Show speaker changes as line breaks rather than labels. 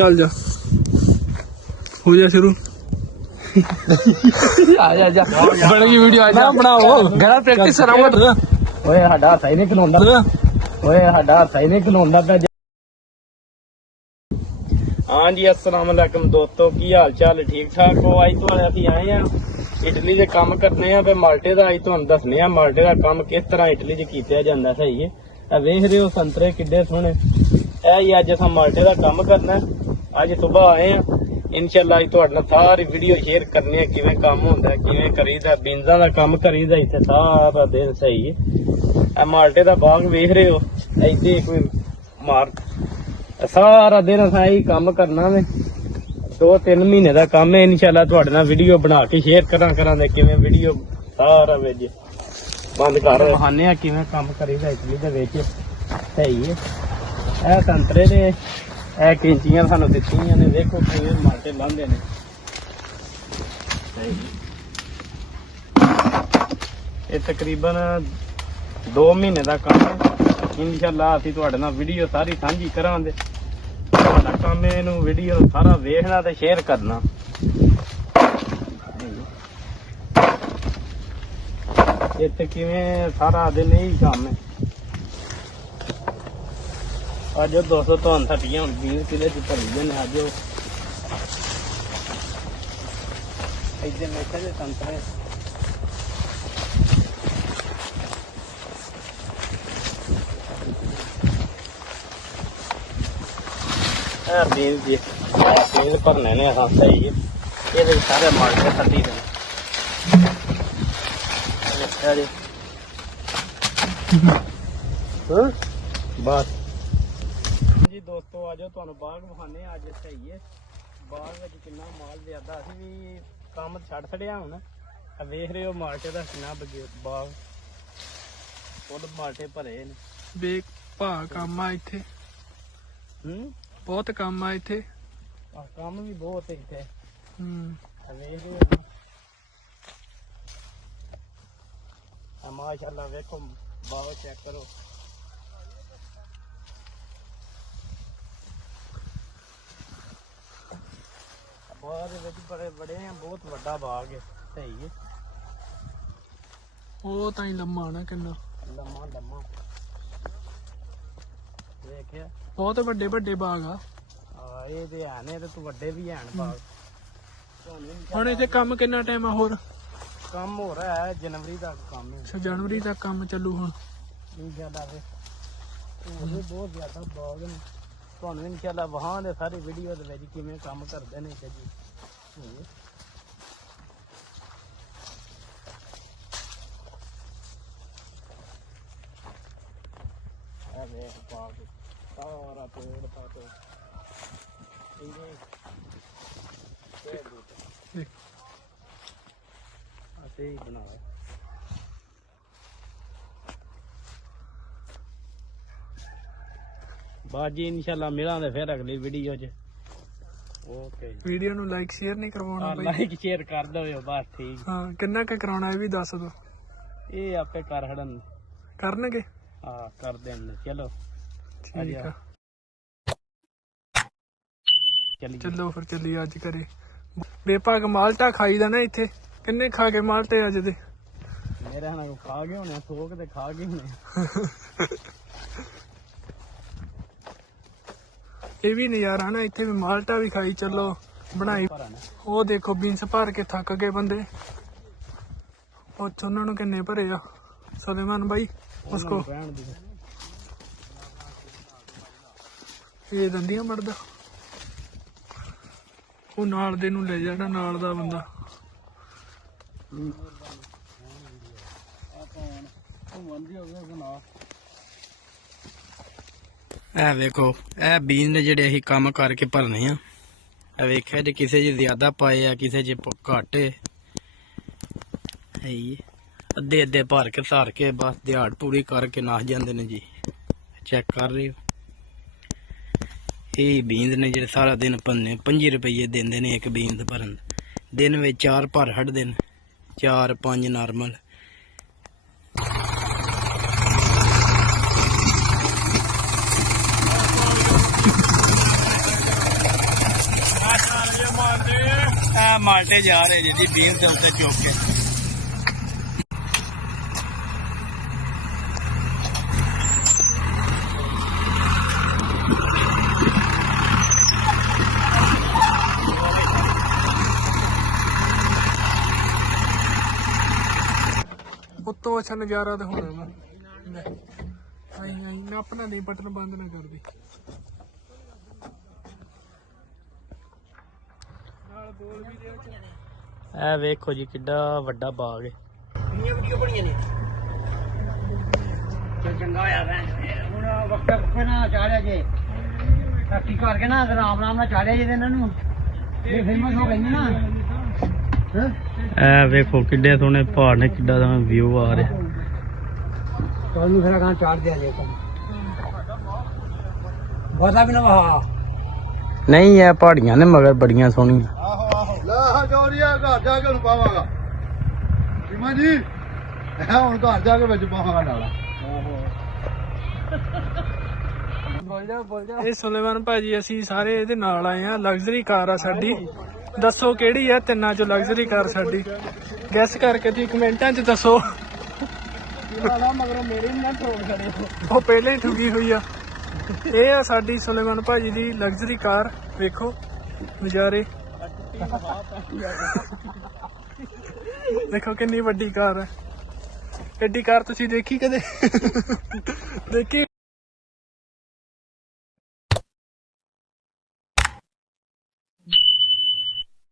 ਚੱਲ ਜਾ। ਹੋ ਜਾ ਸ਼ੁਰੂ।
ਆ ਜਾ ਜਾ।
ਬਣ ਗਈ ਵੀਡੀਓ ਆ ਜਾ। ਬਣਾਓ।
ਗੜਾ ਪ੍ਰੈਕਟਿਸ ਕਰਾਂਗਾ ਓਏ ਸਾਡਾ ਹੱਥ ਹੀ ਨਹੀਂ ਖਲੋਂਦਾ। ਓਏ ਸਾਡਾ ਹੱਥ ਹੀ ਨਹੀਂ ਖਲੋਂਦਾ ਪਿਆ। ਹਾਂਜੀ ਅਸਲਾਮ ਅਲੈਕਮ ਦੋਸਤੋ ਕੀ ਹਾਲ ਚਾਲ? ਠੀਕ ਠਾਕ ਹੋ? ਅੱਜ ਤੋਂ ਅਸੀਂ ਆਏ ਆ ਇਟਲੀ ਦੇ ਕੰਮ ਕਰਨੇ ਆ ਤੇ ਮਾਲਟੇ ਦਾ ਅੱਜ ਤੁਹਾਨੂੰ ਦੱਸਨੇ ਆ ਮਾਲਟੇ ਦਾ ਕੰਮ ਕਿਸ ਤਰ੍ਹਾਂ ਇਟਲੀ 'ਚ ਕੀਤਾ ਜਾਂਦਾ ਸਹੀ ਹੈ। ਆ ਵੇਖ ਰਹੇ ਹੋ ਸੰਤਰੇ ਕਿੱਡੇ ਸੋਹਣੇ। ਇਹ ਹੀ ਅੱਜ ਅਸਾਂ ਮਾਲਟੇ ਦਾ ਕੰਮ ਕਰਨਾ ਹੈ। ਅੱਜ ਸਵੇਰ ਆਏ ਆ। ਇਨਸ਼ਾਅੱਲਾ ਅੱਜ ਤੁਹਾਡੇ ਨਾਲ ਸਾਰੀ ਵੀਡੀਓ ਸ਼ੇਅਰ ਕਰਨੀ ਹੈ ਕਿਵੇਂ ਕੰਮ ਹੁੰਦਾ, ਕਿਵੇਂ ਕਰੀਦਾ ਬੀਨਜ਼ਾਂ ਦਾ ਕੰਮ ਕਰੀਦਾ, ਇੱਥੇ ਸਾਰਾ ਦਿਨ ਸਹੀ ਹੈ ਇਹ ਮਾਲਟੇ ਦਾ ਬਾਗ ਵੇਖ ਰਹੇ ਹੋ, ਇੱਥੇ ਕੋਈ ਮਾਰ ਸਾਰਾ ਦਿਨ ਅਸਾਂ ਹੀ ਕੰਮ ਕਰਨਾ ਵੇ। ਦੋ ਤਿੰਨ ਮਹੀਨੇ ਦਾ ਕੰਮ ਹੈ, ਇਨਸ਼ਾਅੱਲਾ ਤੁਹਾਡੇ ਨਾਲ ਵੀਡੀਓ ਬਣਾ ਕੇ ਸ਼ੇਅਰ ਕਰਾਂ ਕਰਾਂਗੇ ਕਿਵੇਂ ਵੀਡੀਓ ਸਾਰਾ ਵਿੱਚ ਬੰਦ ਕਰ। ਬਹਾਨੇ ਆ, ਕਿਵੇਂ ਕੰਮ ਕਰੀਦਾ, ਇਟਲੀ ਦੇ ਵਿੱਚ ਸਹੀ ਹੈ ਇਹ ਸੰਤਰੇ ਦੇ ਇਹ ਕੈਂਚੀਆਂ ਸਾਨੂੰ ਦਿੱਤੀਆਂ ਨੇ, ਦੇਖੋ ਕਿਵੇਂ ਮਾਟੇ ਲਾਉਂਦੇ ਨੇ। ਇਹ ਤਕਰੀਬਨ 2 ਮਹੀਨੇ ਦਾ ਕੰਮ ਹੈ। ਇਨਸ਼ਾਅੱਲਾ ਅਸੀਂ ਤੁਹਾਡੇ ਨਾਲ ਵੀਡੀਓ ਸਾਰੀ ਸਾਂਝੀ ਕਰਾਂਗੇ। ਤੁਹਾਡਾ ਕੰਮ ਹੈ ਇਹਨੂੰ ਵੀਡੀਓ ਸਾਰਾ ਵੇਖਣਾ ਤੇ ਸ਼ੇਅਰ ਕਰਨਾ। ਇੱਥੇ ਕਿਵੇਂ ਸਾਰਾ ਦਿਨ ਇਹੀ ਕੰਮ ਹੈ। ਅੱਜ ਉਹ 200 ਤੋਂ ਥੱਟੀਆਂ ਹੁਣ 20 ਕਿਲੇ ਚ ਭਰੀ ਦੇ ਨੇ ਅੱਜ ਇੱਥੇ ਮੇਖੇ ਦੇ ਸੰਤਰੇ ਇਹ ਬੀਨ ਜੀ ਬੀਨ ਭਰਨੇ ਨੇ ਹਾਂ ਸਹੀ ਹੈ ਇਹਦੇ ਸਾਰੇ ਮਾਰਕੇ ਥੱਲੀ ਦੇ ਨੇ। ਇਹ ਜੀ। ਹਾਂ। ਬਸ। ਜੀ ਦੋਸਤੋ ਆਜੋ ਤੁਹਾਨੂੰ ਬਾਗ ਵਿਖਾਣੇ ਅੱਜ ਸਹੀ ਹੈ ਬਾਗ ਵਿੱਚ ਕਿੰਨਾ ਮਾਲ ਜ਼ਿਆਦਾ। ਅਸੀਂ ਵੀ ਕੰਮ ਛੱਡ ਛੜਿਆ ਹੁਣ। ਆ ਵੇਖ ਰਹੇ ਹੋ ਮਾਰਕੇ ਦਾ ਕਿੰਨਾ ਬਗੇ ਫੁੱਲ ਮਾਰਟੇ ਭਰੇ ਨੇ।
ਵੇਖ ਭਾ ਕੰਮ ਆ ਇੱਥੇ।
ਹੂੰ?
ਬਹੁਤ ਕੰਮ ਆ ਇੱਥੇ।
ਆ ਕੰਮ ਵੀ ਬਹੁਤ ਹੈ ਇੱਥੇ।
ਹੂੰ।
ਆ ਵੇਖ ਰਹੇ ਹੋ। ਆ ਮਾਸ਼ਾਅੱਲਾ ਵੇਖੋ ਬਾਗ ਚੈੱਕ ਕਰੋ। ਬਾਗ ਦੇ ਵਿੱਚ ਬੜੇ ਬੜੇ ਆ ਬਹੁਤ ਵੱਡਾ ਬਾਗ ਹੈ ਸਹੀ ਹੈ।
ਉਹ ਤਾਂ ਹੀ ਲੰਮਾ ਨਾ ਕਿੰਨਾ।
ਲੰਮਾ ਲੰਮਾ। ਵੇਖਿਆ
ਬਹੁਤ ਵੱਡੇ ਵੱਡੇ ਬਾਗ ਆ।
ਆ ਇਹ ਤੇ ਹੈ ਨੇ ਤੇ ਤੂੰ ਵੱਡੇ ਵੀ ਹਨ ਬਾਗ।
ਹੁਣ ਇੱਥੇ ਕੰਮ ਕਿੰਨਾ ਟਾਈਮ ਆ ਹੋਰ?
ਕੰਮ ਹੋ ਰਿਹਾ ਹੈ ਜਨਵਰੀ ਤੱਕ ਕੰਮ ਹੈ।
ਅੱਛਾ ਜਨਵਰੀ ਤੱਕ ਕੰਮ ਚੱਲੂ ਹੁਣ।
ਵੇ ਹੋਰ ਵੀ ਬਹੁਤ ਜ਼ਿਆਦਾ ਬਾਗ ਨੇ। ਤੁਹਾਨੂੰ ਇਨਸ਼ਾਅੱਲਾ ਵਹਾਂ ਦੇ ਸਾਰੇ ਵੀਡੀਓ ਦੇ ਵਿੱਚ ਕਿਵੇਂ ਕੰਮ ਕਰਦੇ ਨੇ ਜੀ। ਆ ਵੇਖ ਬਾਗ ਸਾਰਾ ਪੇੜ ਪਾਤੇ ਇਹਦੇ ਪੇੜ
ਦੇਖ।
ਅਸੀਂ ਬਣਾਇਆ ਬਾਜੀ ਇਨਸ਼ਾਅੱਲਾ ਮਿਲਾਂਗੇ ਫਿਰ ਅਗਲੀ ਵੀਡੀਓ 'ਚ। ਓਕੇ
ਵੀਡੀਓ ਨੂੰ ਲਾਈਕ ਸ਼ੇਅਰ ਨਹੀਂ ਕਰਵਾਉਣਾ ਬਈ।
ਲਾਈਕ ਸ਼ੇਅਰ ਕਰ ਦਿਓ ਬਸ ਠੀਕ।
ਹਾਂ ਕਿੰਨਾ ਕੁ ਕਰਾਉਣਾ ਇਹ ਵੀ ਦੱਸ ਦੋ।
ਇਹ ਆਪੇ ਕਰ ਹੜਨ।
ਕਰਨਗੇ?
ਆ ਕਰ ਦੇਣ ਚਲੋ।
ਠੀਕ ਆ
ਚਲੀ
ਫਿਰ ਚੱਲੀ ਅੱਜ ਘਰੇ। ਬੇਪਾਕ ਮਾਲਟਾ ਖਾਈਦਾ ਨਾ ਇੱਥੇ। ਕਿੰਨੇ ਖਾ ਕੇ ਮਾਲਟੇ ਅੱਜ ਦੇ?
ਮੇਰੇ ਹਣਾ ਖਾ ਗਏ ਹੋਣੇ ਸੋਕ ਤੇ ਖਾ ਗਏ ਹੋਣੇ
ਇਹ ਵੀ ਨਜ਼ਾਰਾ ਨਾ ਇੱਥੇ ਵੀ ਮਾਲਟਾ ਵੀ ਖਾਈ ਚੱਲੋ ਬਣਾਈ। ਉਹ ਦੇਖੋ ਬੀਨਸ ਭਰ ਕੇ ਥੱਕ ਗਏ ਬੰਦੇ। ਉਹ ਉਹਨਾਂ ਨੂੰ ਕਿੰਨੇ ਭਰੇ ਆ? ਸੁਲੇਮਾਨ ਬਾਈ ਉਸਕੋ। ਇਹ ਦੰਦੀਆਂ ਮੜਦਾ ਉਹ ਨਾਲ ਦੇ ਨੂੰ ਲੈ ਜਾਣਾ ਨਾਲ ਦਾ ਬੰਦਾ।
ਇਹ ਵੇਖੋ, ਇਹ ਬੀਨ ਦੇ ਜਿਹੜੇ ਅਸੀਂ ਕੰਮ ਕਰਕੇ ਭਰਨੇ ਆ। ਇਹ ਵੇਖਿਆ ਜੇ ਕਿਸੇ 'ਚ ਜ਼ਿਆਦਾ ਪਾਏ ਆ, ਕਿਸੇ 'ਚ ਘੱਟ ਹੈ ਇਹ ਅੱਧੇ ਅੱਧੇ ਭਰ ਕੇ ਧਰ ਕੇ ਬਸ ਦਿਹਾੜ ਪੂਰੀ ਕਰਕੇ ਨਾਸ ਜਾਂਦੇ ਨੇ ਜੀ। ਚੈੱਕ ਕਰ ਰਹੇ ਹੋ। ਇਹ ਬੀਨਸ ਨੇ ਜਿਹੜੇ ਸਾਰਾ ਦਿਨ ਪੰਨੇ 5 ਰੁਪਏ ਦਿੰਦੇ ਨੇ ਇੱਕ ਬੀਨਸ ਭਰਨ। ਦਿਨ ਵਿੱਚ ਚਾਰ ਭਰ ਹਟਦੇ ਨੇ। ਚਾਰ, ਪੰਜ ਨਾਰਮਲ। ਮਾਲਟੇ ਜਾ ਰਹੇ ਜੀ ਬੀਮ ਦੇ ਉੱਤੇ ਚੁੱਕ ਕੇ।
ਉੱਤੋਂ ਅੱਛਾ ਨਜ਼ਾਰਾ ਤੇ ਹੋਣਾ ਵਾ ਲੈ ਨਾ ਆਪਣਾ ਨਹੀਂ, ਬਟਨ ਬੰਦ ਨਾ ਕਰ ਦੇ ਨਾਲ ਬੋਲ ਵੀ ਦਿਓ
ਇਹ ਵੇਖੋ ਜੀ ਕਿੱਡਾ ਵੱਡਾ ਬਾਗ ਹੈ
ਕਿੰਨੀਆਂ ਵੀਡੀਓ ਬਣੀਆਂ ਨੇ? ਚੱਲ ਚੰਗਾ ਹੋਇਆ ਭੈਣ। ਹੁਣ ਵਕਤ ਵਕਤ ਨਾ ਚਾੜਿਆ ਜੇ। ਰਾਤੀ ਕਰਕੇ ਨਾ ਤੇ ਰਾਮ ਰਾਮ ਨਾਲ ਚਾੜਿਆ ਜੇ ਇਹਨਾਂ ਨੂੰ। ਇਹ ਫੇਮਸ ਹੋ ਗਈ ਨਾ। ਹਾਂ?
ਇਹ ਵੇਖੋ ਕਿੱਡੇ ਸੋਹਣੇ ਪਹਾੜ ਨੇ ਕਿੱਡਾ ਦਾ ਵਿਊ ਆ ਰਿਹਾ।
ਤੁਹਾਨੂੰ ਫਿਰ ਅਗਾਂ ਚਾੜ ਦਿਆ ਜੇ ਬਤਾ ਵੀ ਨਾ ਵਾ
ਨਹੀਂ ਇਹ ਪਹਾੜੀਆਂ ਨੇ ਮਗਰ ਬੜੀਆਂ ਸੋਹਣੀਆਂ।
ਲਾ ਜੋਰੀਆ ਘਰ ਜਾ ਕੇ ਹੁਣ ਪਾਵਾਂਗਾ। ਸਿਮਾ ਜੀ ਇਹ ਹੁਣ ਘਰ ਜਾ ਕੇ ਵਿੱਚ ਪਾਵਾਂਗਾ ਡਾਲਾ
ਬੋਲ ਜਾ ਬੋਲ ਜਾ।
ਇਹ ਸੁਲੇਮਾਨ ਭਾਜੀ ਅਸੀਂ ਸਾਰੇ ਇਹਦੇ ਨਾਲ ਆਏ ਆ ਲਗਜ਼ਰੀ ਕਾਰ ਆ ਸਾਡੀ। ਦੱਸੋ ਕਿਹੜੀ ਆ ਤਿੰਨਾਂ ਚੋਂ ਲਗਜ਼ਰੀ ਕਾਰ ਸਾਡੀ? ਗੈਸ ਕਰਕੇ ਤੁਸੀਂ ਕਮੈਂਟਾਂ 'ਚ ਦੱਸੋ।
ਮਗਰੋਂ ਮੇਰੇ ਖੜੇ
ਉਹ ਪਹਿਲੇ ਹੀ ਠੁਗੀ ਹੋਈ ਆ। ਇਹ ਆ ਸਾਡੀ ਸੁਲੇਮਾਨ ਭਾਜੀ ਦੀ ਲਗਜ਼ਰੀ ਕਾਰ ਵੇਖੋ ਨਜ਼ਾਰੇ। ਦੇਖੋ ਕਿੰਨੀ ਵੱਡੀ ਕਾਰ ਹੈ। ਐਡੀ ਕਾਰ ਤੁਸੀਂ ਦੇਖੀ ਕਦੇ? ਦੇਖੀ